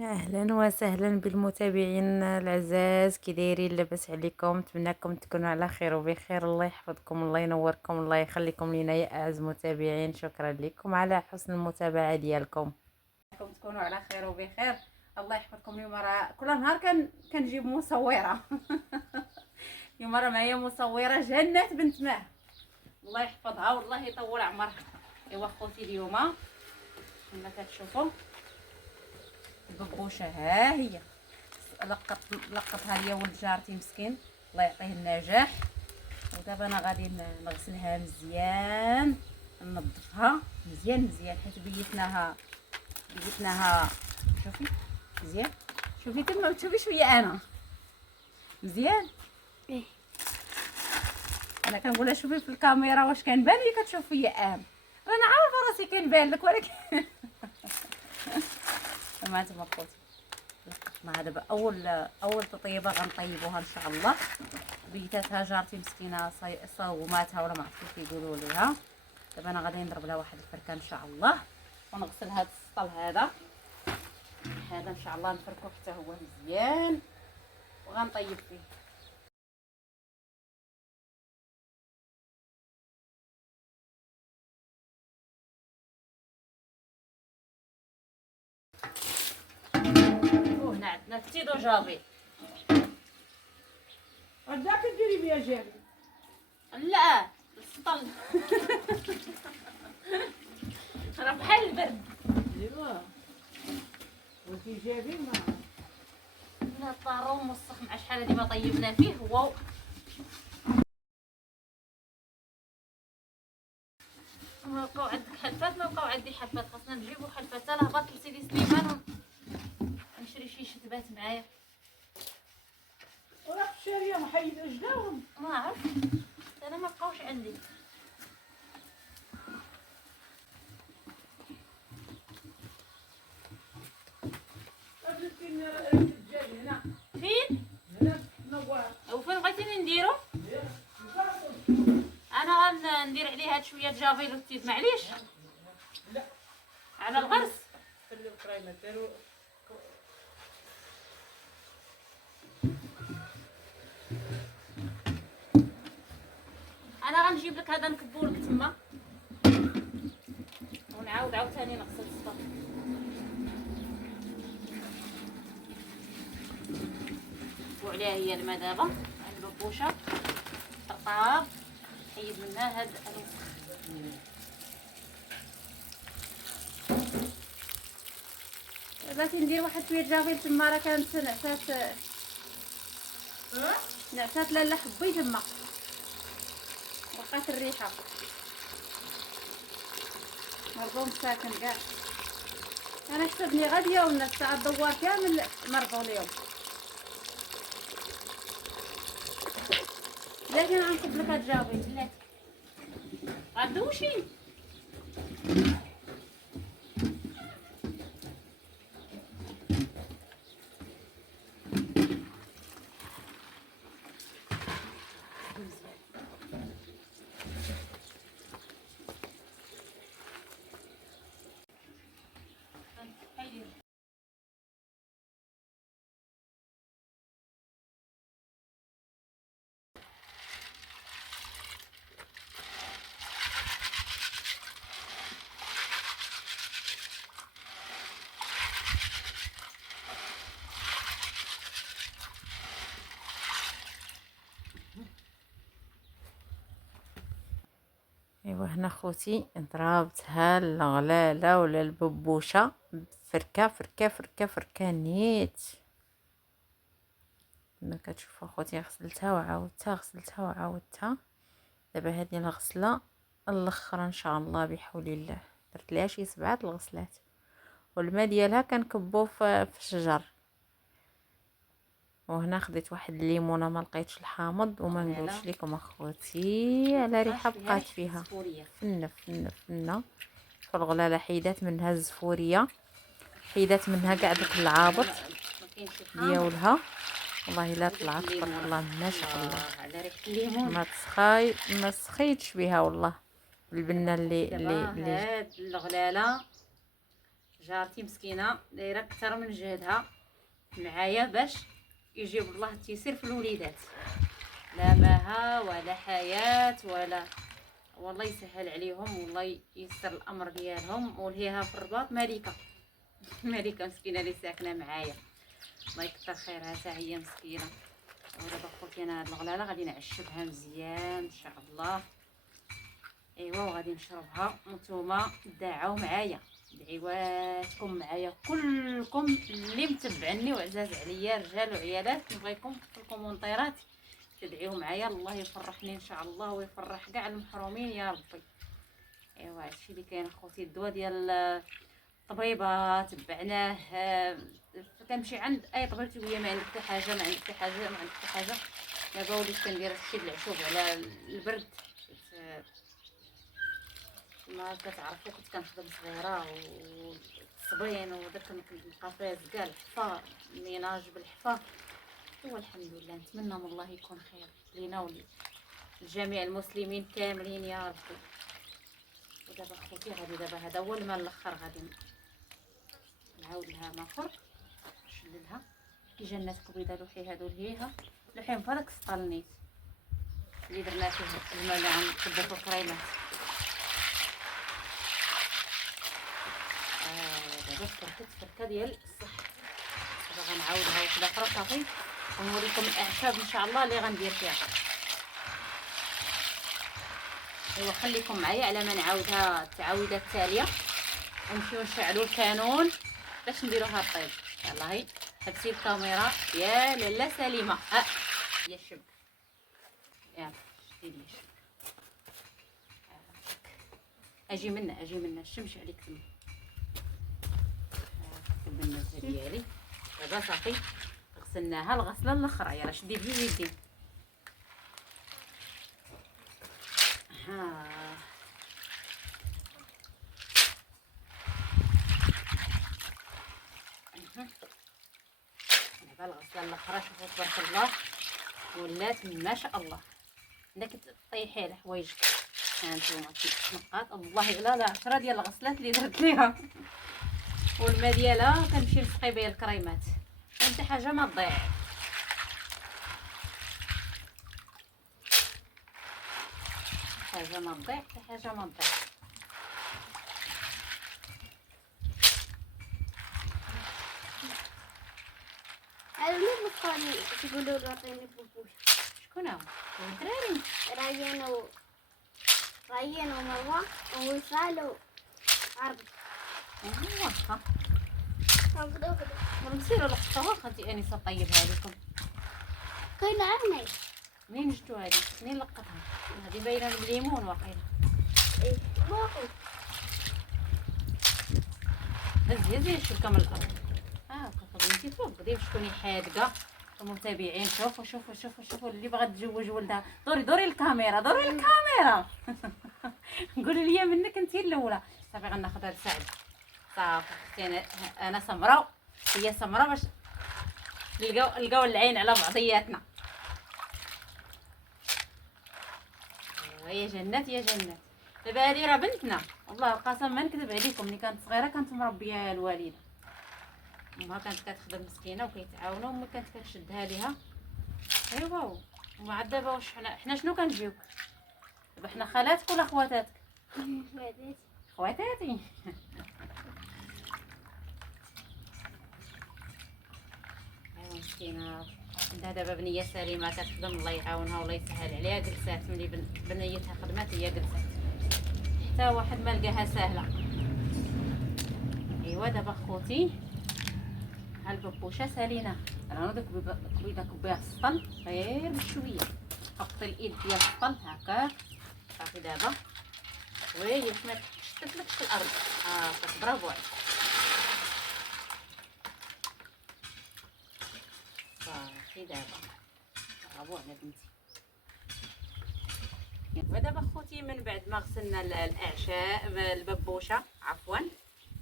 اهلا وسهلا بالمتابعين العزاز، كي دايرين؟ لاباس عليكم؟ نتمنىكم تكونوا على خير وبخير. الله يحفظكم، الله ينوركم، الله يخليكم لينا يا اعز متابعين. شكرا لكم على حسن المتابعه ديالكم. تكونوا على خير وبخير. الله يحفظكم. اليوم راه كل نهار كنجيب مصوره. اليوم راه معايا مصوره جنات بنت ماه، الله يحفظها والله يطول عمرها. ايوا خوتي اليوم كما كتشوفوا الببوشه ها هي لقطها ليا ولد جارتي مسكين، الله يعطيه النجاح. ودابا انا غادي نغسلها مزيان، ننظفها مزيان مزيان حيت بيتناها. شوفي مزيان، شوفي تما تشوفي شويه انا مزيان. ايه انا كنقولها شوفي في الكاميرا واش كنبان لي كتشوف فيا انا عارفه راسي كنبان لك ولكن ما انتما خوتي لقطنا دابا اول تطيبه غنطيبوها ان شاء الله. بيتاتها جارتي مسكينه صوماتها ولا ما عرفتش كيف يقولوا ليها. دابا انا غادي نضرب لها واحد الفركه ان شاء الله، ونغسل هذا السطل هذا ان شاء الله، نفركو حتى هو مزيان وغنطيب فيه. وهنا عندنا التيدو جافي. غداك ديري بيا جاري. لا السطل راه بحال البرد. ايوا وكي جابي ما لا الطارو موسخ مع شحال هادي ما طيبنا فيه هو. ما بقاو عندك حلفات؟ ما بقاو عندي حلفات، خاصنا نجيبو حلفات. انا هبط لسيدي سليمان ونشري شي شتبات معايا. وراه الشاريه محيد اجداهم. ما عرف انا ما بقاوش عندي. فين الدجاج هنا؟ فين هنا نوار. وفين بغيتيني نديرو؟ انا غندير عليه هاد شويه جافيل وتيد معليش لا على الغرس. خلي الكريمه ديرو. انا غنجيب لك هذا نكبو لك تما ونعاود عاوتاني نغسل السطح. وعليها هي الماء دابا الببوشه طرطاب حيد منها هاد الوسخ. بغيتي ندير واحد شويه جافيل تما، راه كانت نعسات لاله حبي تما بقات الريحه مرضو مساكن كاع. انا حسبني غاديه والناس تاع الدوار كامل مرضوا اليوم، لكن غنكب لك هاد جافيل بلاتي غدوشي. ايوا هنا خوتي ضربتها الغلاله ولا الببوشه فركه فركه فركه فركه نيت. كما كتشوفوا خوتي غسلتها وعاودتها غسلتها وعاودتها. دابا هذه الغسله الاخر ان شاء الله بحول الله. درت ليها شي 7 الغسلات، والماء ديالها كنكبوه في الشجر. وهنا خديت واحد الليمونه ما لقيتش الحامض، وما نقولش لكم اخوتي على ريحه بقات فيها فنه فنه فنه. في الغلاله حيدات منها الزفوريه، حيدات منها كاع داك العابط ديالها. والله الا طلعت تبارك الله ما شاء الله، ما تسخيتش بها والله البنه اللي هاد الغلاله جارتي مسكينه دايره اكثر من جهدها معايا باش يجيب الله التيسير في الوليدات، لا مها ولا حياه ولا، والله يسهل عليهم والله ييسر الامر ديالهم. ولهيها في الرباط ملكه ملكه مسكينه اللي ساكنه معايا، الله يكثر خيرها حتى هي مسكينه. ودابا خوتي انا هاد الغلاله غادي نعشبها مزيان ان شاء الله. ايوا وغادي نشربها وانتوما دعاو معايا، دعواتكم معايا كلكم اللي متبعني وعزاز عليا رجال وعيالات، نبغيكم في الكومونطيرات تدعيو معايا الله يفرحني ان شاء الله ويفرح كاع المحرومين يا ربي. ايوا هادشي اللي كاين اخوتي. الدواء ديال الطبيبه تبعناه، كنمشي عند اي طبيب تقول لي ما عندك حتى حاجه، ما عندك حتى حاجه، ما عندك حتى حاجه. دابا وليت كندير هادشي العشوب على البرد. ما كتعرفوا كنت كنخدم صغيره والصبين وداك كنت نلقى فيها زكال الحفا، الميناج بالحفا. هو الحمد لله نتمنى من الله يكون خير لينا ولجميع المسلمين كاملين يا ربي. ودابا خوتي غادي دابا هذا هو الماء الاخر غادي نعاود لها ما فرق نشللها كي جنات كبيده لوحي هادو لهيها لوحيهم في هذاك السطال نيت اللي درنا فيه الماء اللي غنكبو في الكريمات. دابا فركه ديال الصح. دابا غنعاودها وحده اخرى صافي ونوريكم الاعشاب ان شاء الله اللي غندير فيها. ايوا خليكم معايا على ما نعاودها التعاويده التاليه ونمشيو نشعلوا الكانون باش نديروها الطيب. يلاه هي حبسي الكاميرا يا لاله سليمه. يا الشبك يلا شدي لي الشبك. اجي منا الشمس عليك تما. بالنسبه ديالي دابا صافي غسلناها الغسله الاخرى. يلا شدي بيدي. ها دابا الغسله الاخرى شوفوا تبارك الله ولات ما شاء الله. عندك طيحي على حوايجك ها نتوما نقاط الله الا لا 10 ديال الغسلات اللي درت ليها. والماء ديالها كنمشي نسقي به الكريمات وانت حاجه ما تضيع. حاجه ما تضيع حاجه ما تضيع. هذا مو مصطاني تقولوا الوطني بوبوش. شكون هو الدراري؟ ريان ومروة ووصال وعرب. واخا خذوا نسيروا لقطه واخا انت انسه طيبها لكم. كاين عندنا منين جبتو هادي؟ منين لقطها؟ هادي باينه بالليمون واقيلا. ايه باقي هزي الشبكه من الارض. كتفضلي انتي فوق دير شكوني حادقه. المتابعين شوفوا اللي بغات تزوج ولدها دوري الكاميرا قولوا لي منك انتي الاولى. صافي غناخذ هاد سعد صافي اختي انا سمراء هي سمراء باش نلقاو العين على بعضياتنا. يا جنات دابا هادي راه بنتنا والله القسم ما نكذب عليكم. ملي كانت صغيره كانت مربيه الوالده امها كانت كتخدم مسكينه وكيتعاونوا وملي كانت كتشدها ليها. ايوا ومع دابا واش حنا شنو كنجيوك دابا؟ حنا خالاتك ولا خواتاتك؟ خواتاتي. ايوا مسكينه عندها دابا بنيه سليمه كتخدم الله يعاونها والله يسهل عليها. جلسات ملي بنيتها خدمات هي جلسات حتى واحد ما لقاها سهله. ايوا دابا خوتي ها الببوشه سالينا انا دوك كبيده كبيها في السطل غير بشويه. حطي الايد ديال السطل هكا صافي. دابا وهي ما تشتتلكش في الارض. برافو عليك صافي. دابا برافو على بنتي. ودابا خوتي من بعد ما غسلنا الاعشاب الببوشه عفوا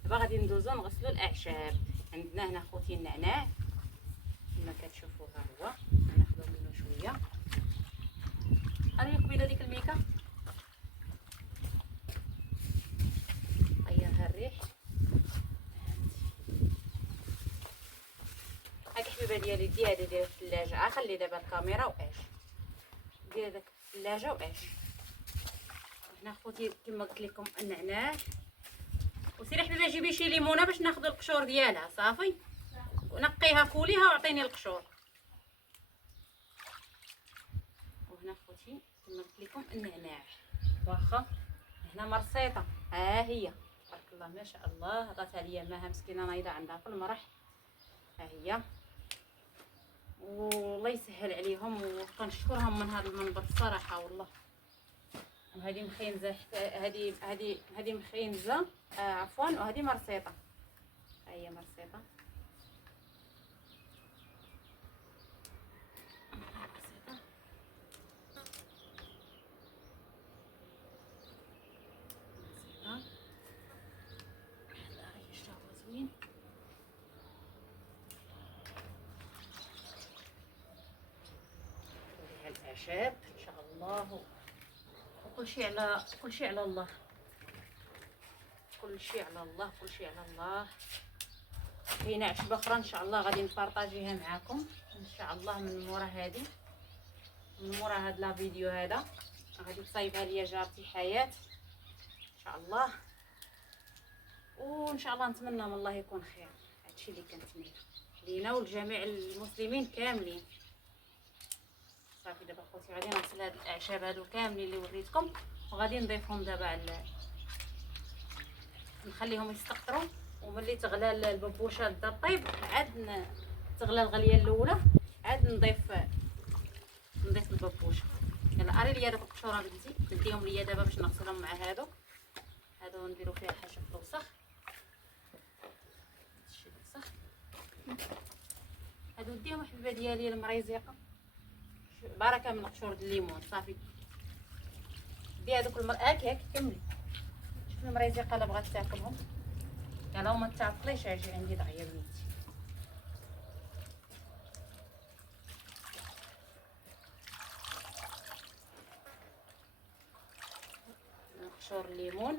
دابا غادي ندوزو نغسلو الاعشاب. عندنا هنا خوتي النعناع كما كتشوفوا ها هو ناخذو منه شويه. راني قبيله ديك الميكه غيرها الريح الحبيبه ديالي ديالي ديال الثلاجه. خلي دابا الكاميرا واش ديال داك الثلاجه واش. هنا خوتي كما قلت لكم النعناع. وسيري حبيبه جيبي شي ليمونه باش ناخذ القشور ديالها صافي، ونقيها كوليها وعطيني القشور. وهنا خوتي كما قلت لكم النعناع واخا هنا مرصيطه. ها هي تبارك الله ما شاء الله. عطاتها ليا ماها مسكينه نايضه عندها في المرح. ها هي والله يسهل عليهم وكنشكرهم من هذا المنبر الصراحه والله. وهذه مخينزه هذه مخينزه عفوا. وهذه مرصيطه. ها هي مرصيطه. الاعشاب ان شاء الله. وكل شيء على الله. كل شيء على الله. كاينه عشبه اخرى ان شاء الله غادي نبارطاجيها معكم ان شاء الله من مورا هذه، من مورا هاد لا فيديو هذا غادي تصايبها ليا جارتي حياه ان شاء الله. وان شاء الله نتمنى من الله يكون خير. هادشي اللي كنتمنى لينا ولجميع المسلمين كاملين. صافي دابا خوتي غادي نغسل هاد الاعشاب هادو كاملين اللي وريتكم وغادي نضيفهم دابا على نخليهم يستقطروا. وملي تغلى الببوشه دا طيب عاد تغلى الغليه الاولى عاد نضيف الببوشه. يلا اري ليا داك القشوره بنتي نديهم ليا دابا باش نغسلهم مع هادو نديرو فيها حاجه في الوسخ. هادشي الوسخ هادو ديهم حبيبه ديالي المريزيقه بركه من قشور الليمون. صافي دي هذوك هاك كملي. شوفي المريزيقه الا بغات تاكلهم يلا وما تعطليش. اجي عندي دغيا بنتي. قشور الليمون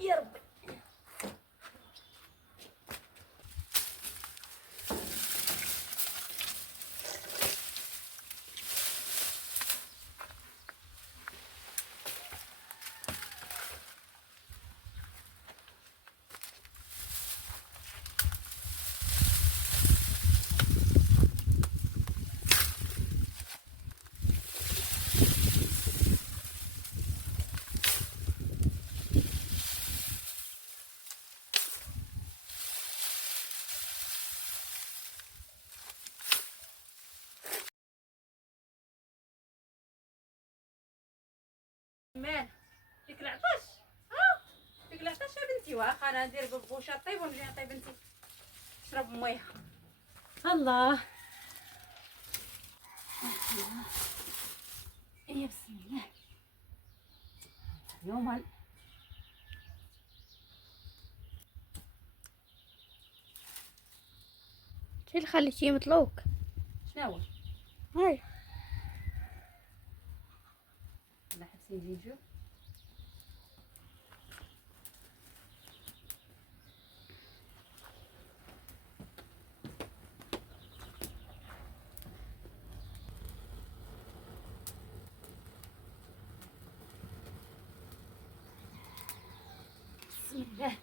يا ربي. مان ديك العطاش ديك العطاش يا بنتي. واخا انا ندير ببوشه طيب ونجي نعطي بنتي تشرب ميها. الله يا بسم الله. يوما شي اللي خليتيه مطلوق؟ شنو هاي انا حسين فيديو بسم الله.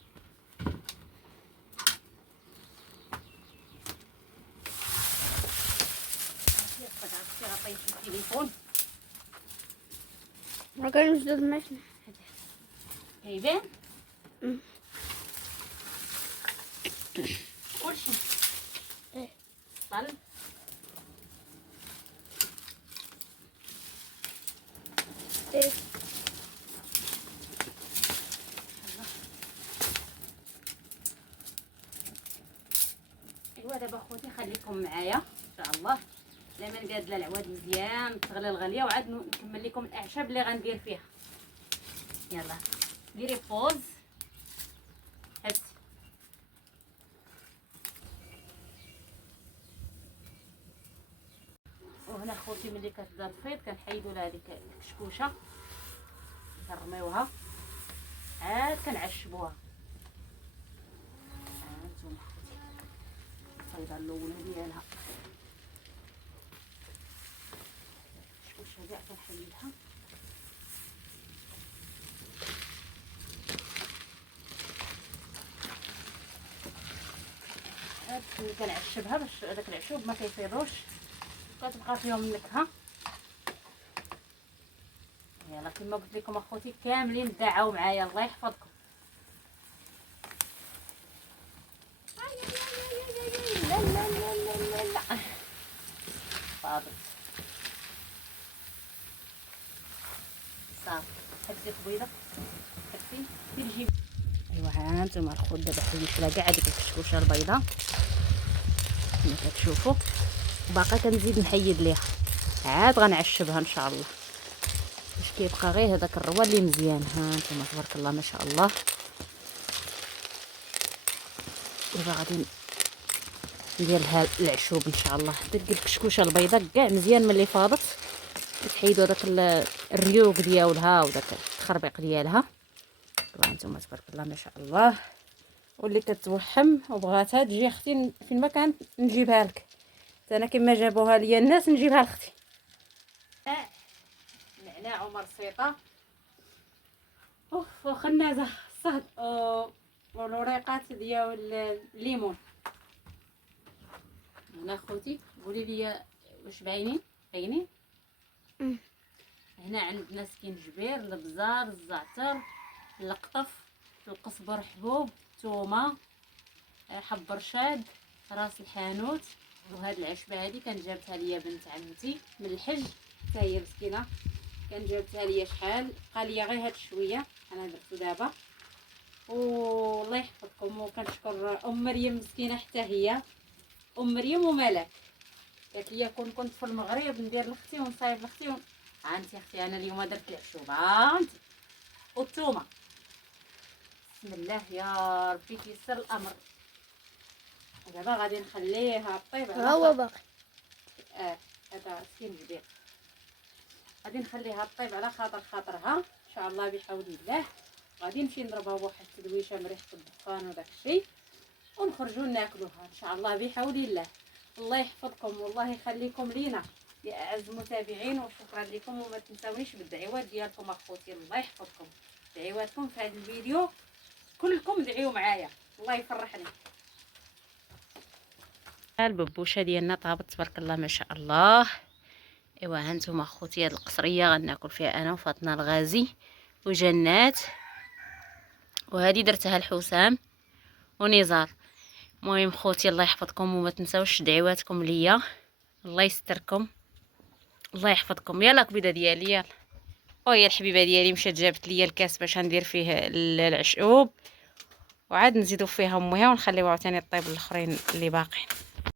عطيت التليفون ما كان مش لازم ماشي كيبان كلشي. ايه طل ايه ايوا دابا خوتي خليكم معايا ان شاء الله لما نقاد العواد مزيان تغلى الغليه وعاد نكمل لكم الاعشاب اللي غندير فيها. يلا ديري بوز هاتي. وهنا خوتي ملي كتبدا تفيض كنحيدوا لها هذيك الكشكوشه كنرميوها عاد كنعشبوها. هانتوما خوتي الفيضه الاولى ديالها الكشكوشه كاع كنحيدها. هاد كنعشبها باش هذاك العشوب ما كيفيضوش، كتبقى فيهم النكهه. يلا كما قلت لكم اخوتي كاملين دعاو معايا الله يحفظكم. لا لا لا لا لا لا فاضت صافي. حبيت بيضه حبيتي دير جيب. ايوا ها انتم الخوت دابا حيدت لها كاع هذيك الكشكوشه البيضاء كما كتشوفوا، باقا كنزيد نحيد ليها عاد غنعشبها ان شاء الله باش كيبقى غير هذاك الروا اللي مزيان. ها انتم تبارك الله ما شاء الله. دابا غادي ندير لها العشوب ان شاء الله. ديك الكشكوشه البيضاء كاع مزيان ملي فاضت كتحيدوا هذاك الريوق ديالها وداك التخربيق ديالها. وانتم تبارك الله ما شاء الله. واللي كتوحم وبغاتها تجي اختي فين ما كانت نجيبها لك، انا كما جابوها ليا الناس نجيبها لاختي. نعناع ومرسيطه وخنازه الصهد والوريقات ديال الليمون. هنا خوتي قولي لي واش باينين هنا عندنا سكينجبير، البزار، الزعتر، القطف، القزبر حبوب، ثومه، حب رشاد، راس الحانوت. وهاد العشبه هذه كان جابتها ليا بنت عمتي من الحج حتى هي مسكينه، كان جابتها ليا شحال قال لي غير هاد شويه انا درتو دابا. والله يحفظكم. وكنشكر ام مريم مسكينه حتى هي ام مريم وملك قالت لي كنت في المغرب ندير لاختي ونصايب لاختي انتي اختي انا اليوم درت العشوب انت والثومه. بسم الله يا ربي تيسر الامر. دابا غادي نخليها طيب على هو باقي. هذا سكينجبير غادي نخليها طيب على خاطرها ان شاء الله بحول الله. غادي نمشي نضربها بواحد التدويشه من ريحه الدخان وداك الشيء ونخرجوا ناكلوها ان شاء الله بحول الله. الله يحفظكم والله يخليكم لينا يا اعز المتابعين، وشكرا لكم. وما تنساونيش بالدعوات ديالكم اخوتي. الله يحفظكم دعواتكم في هذا الفيديو كلكم دعيوا معايا الله يفرحني. الببوشه ديالنا طابت تبارك الله ما شاء الله. ايوا هانتوما اخوتي هاد القصريه غناكل فيها انا وفاطمه الغازي وجنات، وهذه درتها الحسام ونزار. المهم خوتي الله يحفظكم وما تنساوش دعواتكم ليا. الله يستركم الله يحفظكم. يلا كبيده ديالي يلا. وهي الحبيبه ديالي مشات جابت ليا الكاس باش ندير فيه العشوب وعاد نزيدو فيها امها ونخليو عاوتاني الطيب الاخرين اللي باقيين.